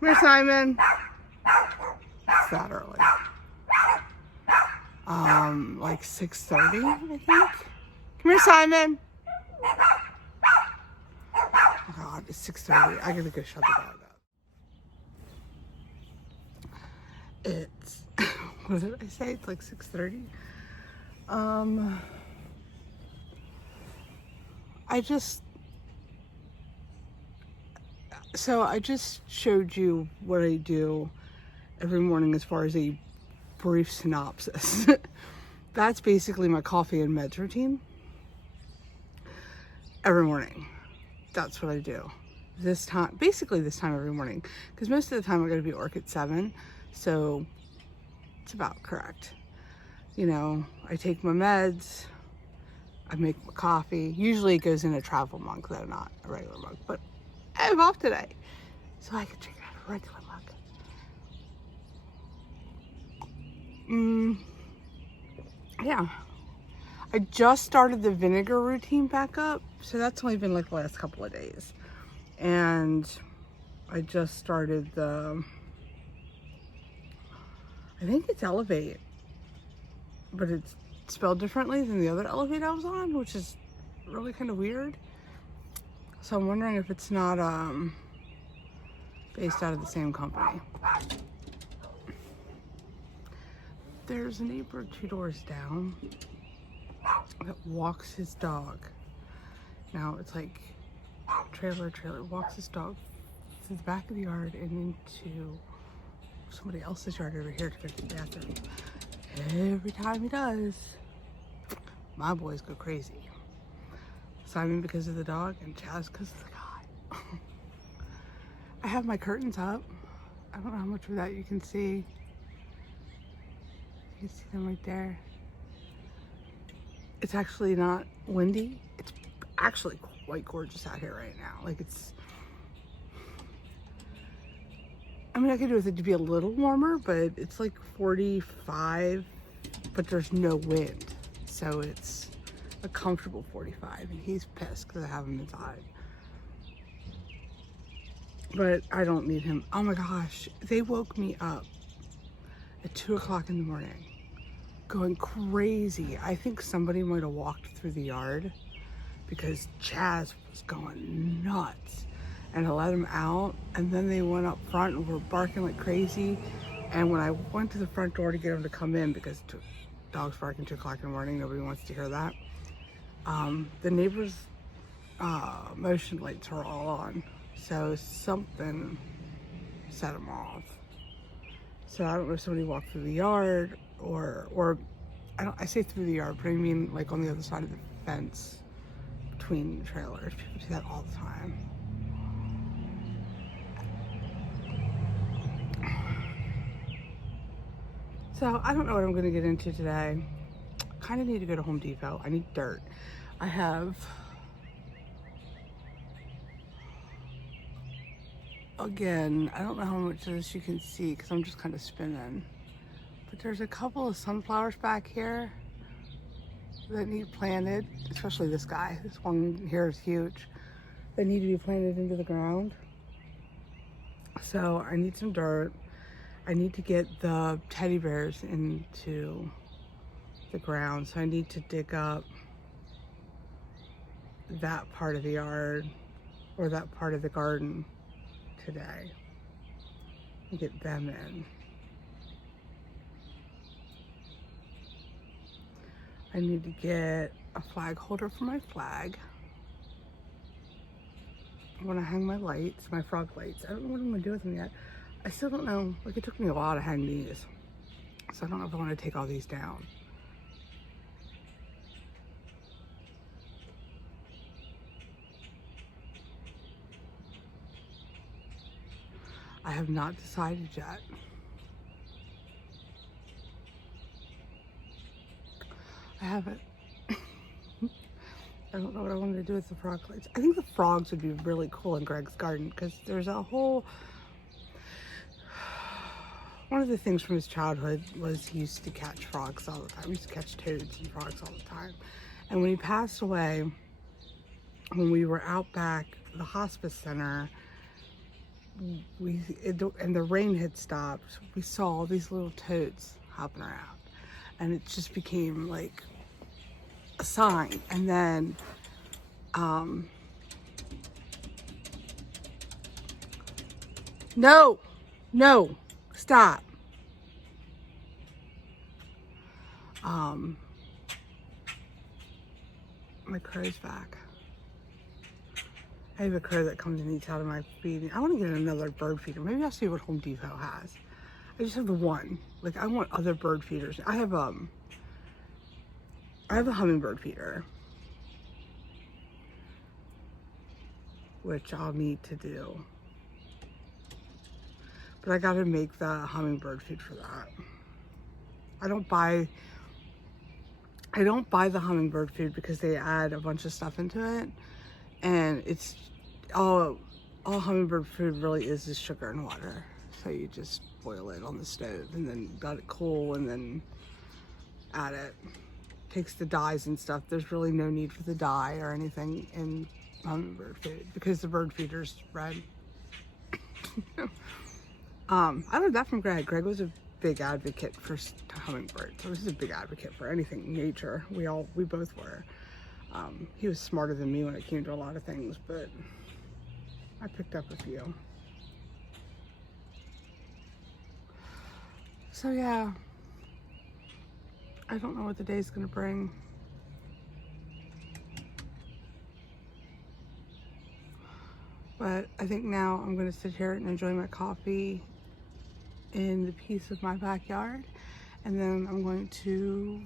here, Simon. It's that early. Like 6:30, I think. Come here, Simon. Oh God, it's 6:30. I gotta go shut the dog up. It's what did I say? It's like 6:30. I just showed you what I do every morning as far as a brief synopsis. That's basically my coffee and meds routine. Every morning. That's what I do. This time every morning. Because most of the time I gotta be at work at 7. So it's about correct. You know, I take my meds, I make my coffee. Usually it goes in a travel mug though, not a regular mug. But I'm off today, so I can drink it out of a regular mug. Yeah. I just started the vinegar routine back up, so that's only been like the last couple of days. And I just started I think it's Elevate, but it's spelled differently than the other Elevate I was on, which is really kind of weird. So I'm wondering if it's not based out of the same company. There's a neighbor 2 doors down that walks his dog. Now it's like trailer walks his dog through the back of the yard and into somebody else's yard over here to go to the bathroom. Every time he does, my boys go crazy. Simon because of the dog and Chaz because of the guy. I have my curtains up. I don't know how much of that you can see. You can see them right there. It's actually not windy. It's actually quite gorgeous out here right now. Like I mean, I could do with it to be a little warmer, but it's like 45, but there's no wind. So it's a comfortable 45, and he's pissed because I have him inside. But I don't need him. Oh my gosh, they woke me up at 2 o'clock in the morning, going crazy. I think somebody might have walked through the yard because Chaz was going nuts. And I let him out, and then they went up front and were barking like crazy. And when I went to the front door to get him to come in, because dogs barking 2 o'clock in the morning, nobody wants to hear that. The neighbors' motion lights were all on, so something set them off. So I don't know if somebody walked through the yard or I say through the yard, but I mean like on the other side of the fence between the trailers. People do that all the time. So I don't know what I'm going to get into today. Kind of need to go to Home Depot. I need dirt. I have, again, I don't know how much of this you can see because I'm just kind of spinning. But there's a couple of sunflowers back here that need planted, especially this guy. This one here is huge. They need to be planted into the ground. So I need some dirt. I need to get the teddy bears into the ground. So I need to dig up that part of the yard or that part of the garden today and get them in. I need to get a flag holder for my flag. I want to hang my lights, my frog lights. I don't know what I'm going to do with them yet. I still don't know. Like, it took me a while to hang these. So I don't know if I want to take all these down. I have not decided yet. I haven't. I don't know what I wanted to do with the frog lights. I think the frogs would be really cool in Greg's garden because there's a whole... One of the things from his childhood was he used to catch frogs all the time. He used to catch toads and frogs all the time. And when he passed away, when we were out back, the hospice center, and the rain had stopped. We saw all these little toads hopping around, and it just became like a sign. And then no, stop. My crow's back. I have a crow that comes and eats out of my feed. I want to get another bird feeder. Maybe I'll see what Home Depot has. I just have the one. Like, I want other bird feeders. I have a hummingbird feeder, which I'll need to do. But I gotta make the hummingbird feed for that. I don't buy the hummingbird food because they add a bunch of stuff into it, and it's all hummingbird food really is sugar and water. So you just boil it on the stove and then let it cool and then add it. Takes the dyes and stuff. There's really no need for the dye or anything in hummingbird food because the bird feeder's red. I learned that from Greg. Greg was a big advocate for hummingbirds. So he's a big advocate for anything nature. We both were. He was smarter than me when it came to a lot of things, but I picked up a few. So yeah, I don't know what the day's gonna bring. But I think now I'm gonna sit here and enjoy my coffee in the peace of my backyard, and then I'm going to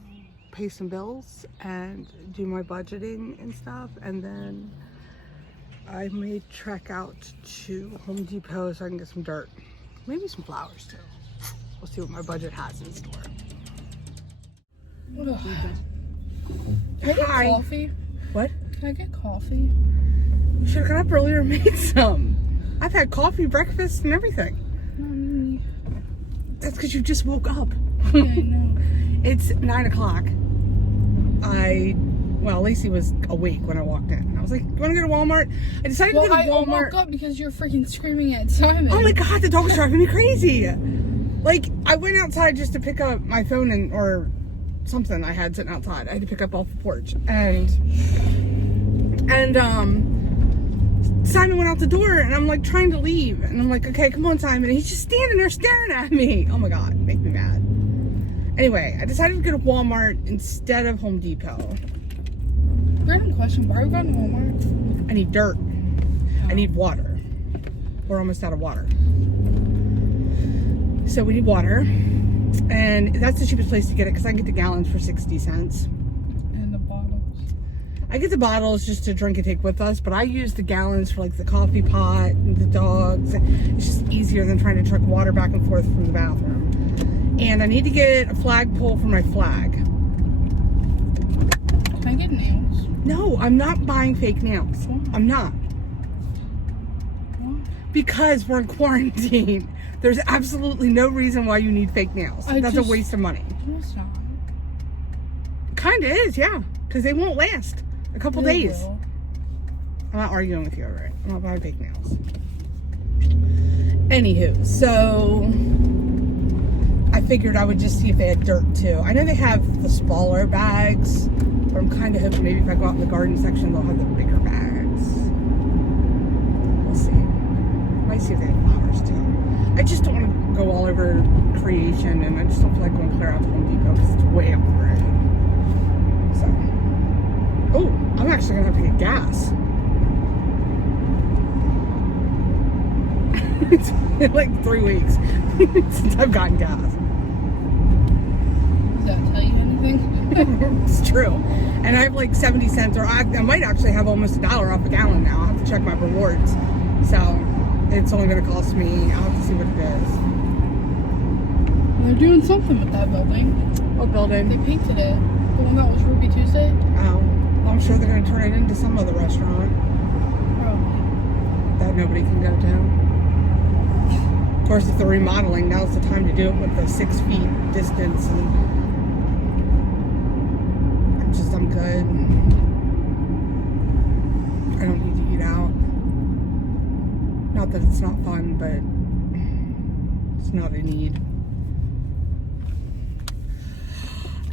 pay some bills and do my budgeting and stuff, and then I may trek out to Home Depot so I can get some dirt, maybe some flowers too. We'll see what my budget has in store. Can I get coffee? What? Can I get coffee? You should have got up earlier and made some. I've had coffee, breakfast, and everything. That's because you just woke up. Yeah, I know. It's 9 o'clock. Lacey was awake when I walked in. I was like, you want to go to Walmart? I decided to go to Walmart. I woke up because you're freaking screaming at Simon. Oh my God, the dog was driving me crazy. Like, I went outside just to pick up my phone or something I had sitting outside. I had to pick up off the porch. And Simon went out the door, and I'm like trying to leave, and I'm like, okay, come on, Simon. And he's just standing there staring at me. Oh my God, make me mad. Anyway, I decided to go to Walmart instead of Home Depot. Random question, why are we going to Walmart? I need dirt. I need water. We're almost out of water. So we need water, and that's the cheapest place to get it because I can get the gallons for 60 cents. And the bottles. I get the bottles just to drink and take with us, but I use the gallons for like the coffee pot and the dogs. It's just easier than trying to truck water back and forth from the bathroom. And I need to get a flagpole for my flag. Can I get nails? No, I'm not buying fake nails. Why? I'm not. Why? Because we're in quarantine. There's absolutely no reason why you need fake nails. That's a waste of money. No, it's not. Kinda is, yeah. Because they won't last a couple days. Will. I'm not arguing with you, alright? I'm not buying fake nails. Anywho, so I figured I would just see if they had dirt too. I know they have the smaller bags, but I'm kind of hoping maybe if I go out in the garden section, they'll have the bigger bags. We'll see. Might see if they have flowers too. I just don't want to go all over Creation, and I just don't feel like going clear out to Home Depot because it's way up the road. So, oh, I'm actually gonna have to get gas. It's been like 3 weeks since I've gotten gas. Does that tell you anything? It's true. And I have like 70 cents, or I might actually have almost $1 off a gallon now. I'll have to check my rewards. So it's only going to cost me, I'll have to see what it is. They're doing something with that building. What building? They painted it. The one that was Ruby Tuesday? Oh, I'm sure they're going to turn it into some other restaurant Probably. that nobody can go to. Of course, if they're remodeling, now's the time to do it with the 6 feet distance. And I'm good. I don't need to eat out. Now Not that it's not fun, but it's not a need.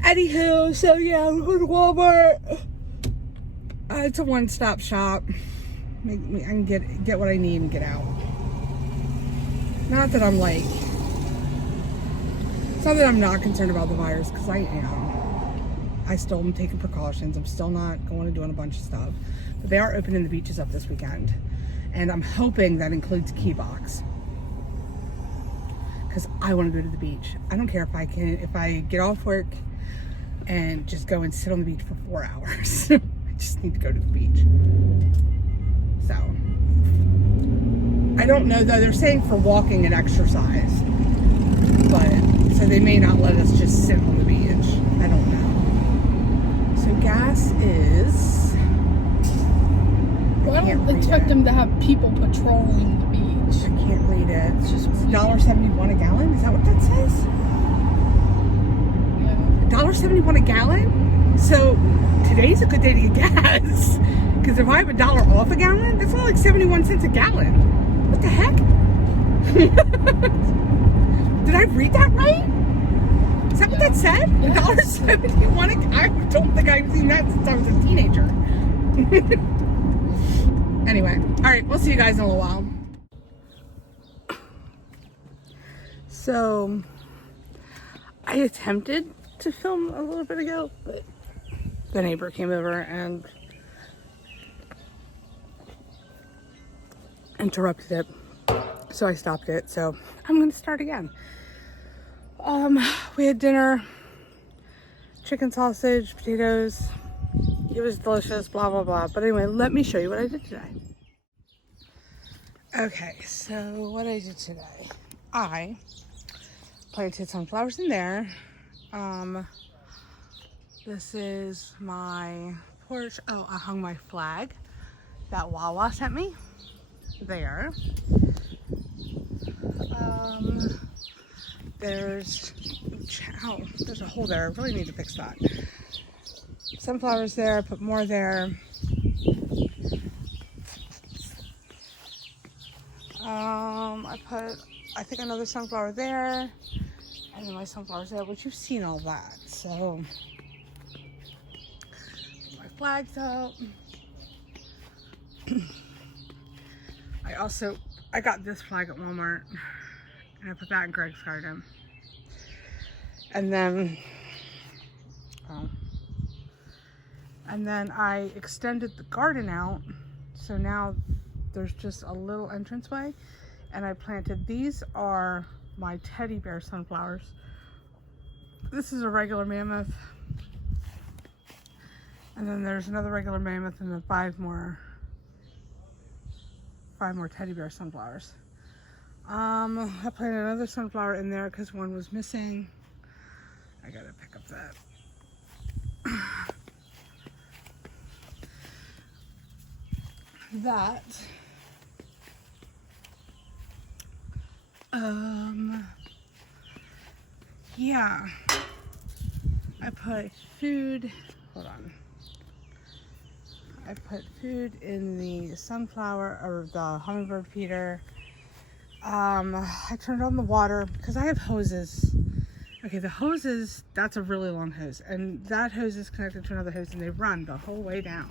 Anywho, so yeah, we're going to Walmart. It's a one-stop shop. I can get what I need and get out. Not that I'm like, it's not that I'm not concerned about the virus, because I am. I still am taking precautions. I'm still not going and doing a bunch of stuff. But they are opening the beaches up this weekend. And I'm hoping that includes Key Box. Because I want to go to the beach. I don't care if I get off work and just go and sit on the beach for 4 hours. I just need to go to the beach. So, I don't know though. They're saying for walking and exercise. But, so they may not let us just sit on the beach. I don't know. So gas is... Well, I don't expect them to have people patrolling the beach. I can't read it. It's just $1.71 a gallon. Is that what that says? $1.71 a gallon? So today's a good day to get gas. Because if I have $1 off a gallon, that's only like 71 cents a gallon. What the heck? Did I read that right? Is that what that said? Yes. $1.71 I don't think I've seen that since I was a teenager. Anyway, all right, we'll see you guys in a little while. So, I attempted to film a little bit ago, but the neighbor came over and interrupted it. So I stopped it. So I'm going to start again. We had dinner, chicken sausage, potatoes. It was delicious, blah, blah, blah. But anyway, let me show you what I did today. Okay, so what I did today. I planted sunflowers in there. This is my porch. Oh, I hung my flag that Wawa sent me there. There's a hole there. I really need to fix that. Sunflowers there, I put more there. I think another sunflower there, and then my sunflowers there, which you've seen all that. So, my flags up. I got this flag at Walmart, and I put that in Greg's garden. And then, I extended the garden out, so now there's just a little entranceway, and I planted, these are my teddy bear sunflowers. This is a regular mammoth, and then there's another regular mammoth, and then five more teddy bear sunflowers. I planted another sunflower in there because one was missing. I gotta pick up that. Yeah, I put food, hold on. I put food in the sunflower, or the hummingbird feeder. I turned on the water because I have hoses. Okay, the hoses, that's a really long hose, and that hose is connected to another hose, and they run the whole way down.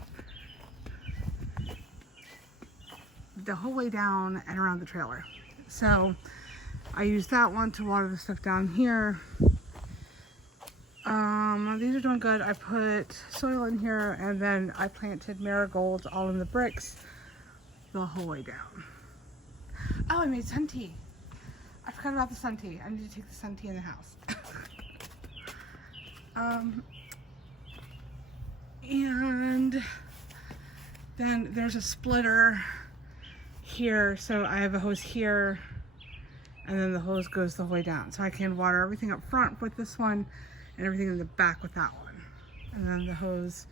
The whole way down and around the trailer. So I used that one to water the stuff down here. These are doing good. I put soil in here, and then I planted marigolds all in the bricks the whole way down. Oh, I made sun tea. I forgot about the sun tea. I need to take the sun tea in the house. And then there's a splitter here, so I have a hose here, and then the hose goes the whole way down, so I can water everything up front with this one and everything in the back with that one, and then the hose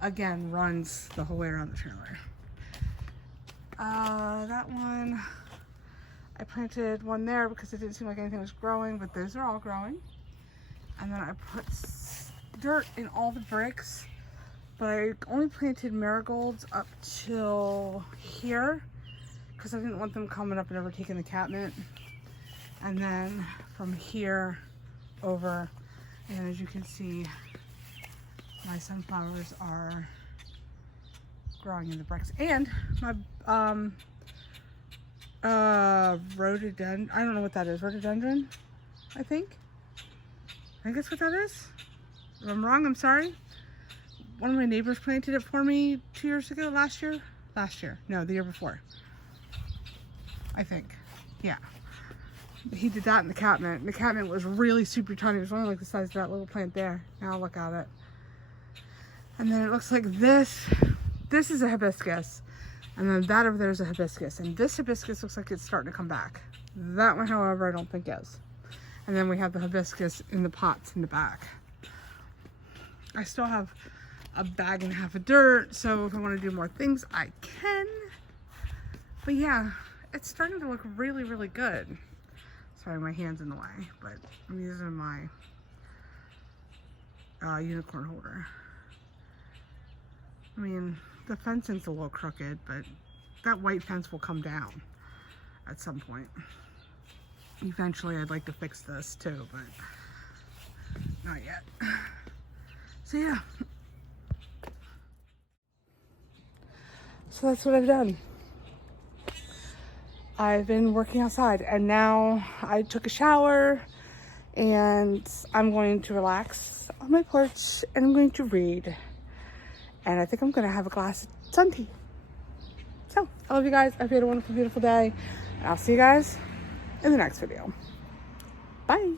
again runs the whole way around the trailer. That one, I planted one there because it didn't seem like anything was growing, but those are all growing. And then I put dirt in all the bricks, but I only planted marigolds up till here because I didn't want them coming up and overtaking the catmint. And then from here over, and as you can see, my sunflowers are growing in the bricks. And my rhododendron, I don't know what that is, rhododendron, I think that's what that is. If I'm wrong, I'm sorry. One of my neighbors planted it for me 2 years ago, last year, no, the year before, I think, yeah. He did that in the catmint, and the catmint was really super tiny. It was only like the size of that little plant there. Now look at it. And then it looks like this is a hibiscus, and then that over there is a hibiscus, and this hibiscus looks like it's starting to come back. That one, however, I don't think is. And then we have the hibiscus in the pots in the back. I still have a bag and a half of dirt, so if I want to do more things, I can. But yeah, it's starting to look really, really good. Sorry, my hand's in the way, but I'm using my unicorn holder. I mean, the fencing's a little crooked, but that white fence will come down at some point. Eventually, I'd like to fix this too, but not yet. So yeah. So that's what I've done. I've been working outside, and now I took a shower, and I'm going to relax on my porch, and I'm going to read. And I think I'm going to have a glass of sun tea. So, I love you guys. I hope you had a wonderful, beautiful day. And I'll see you guys in the next video. Bye.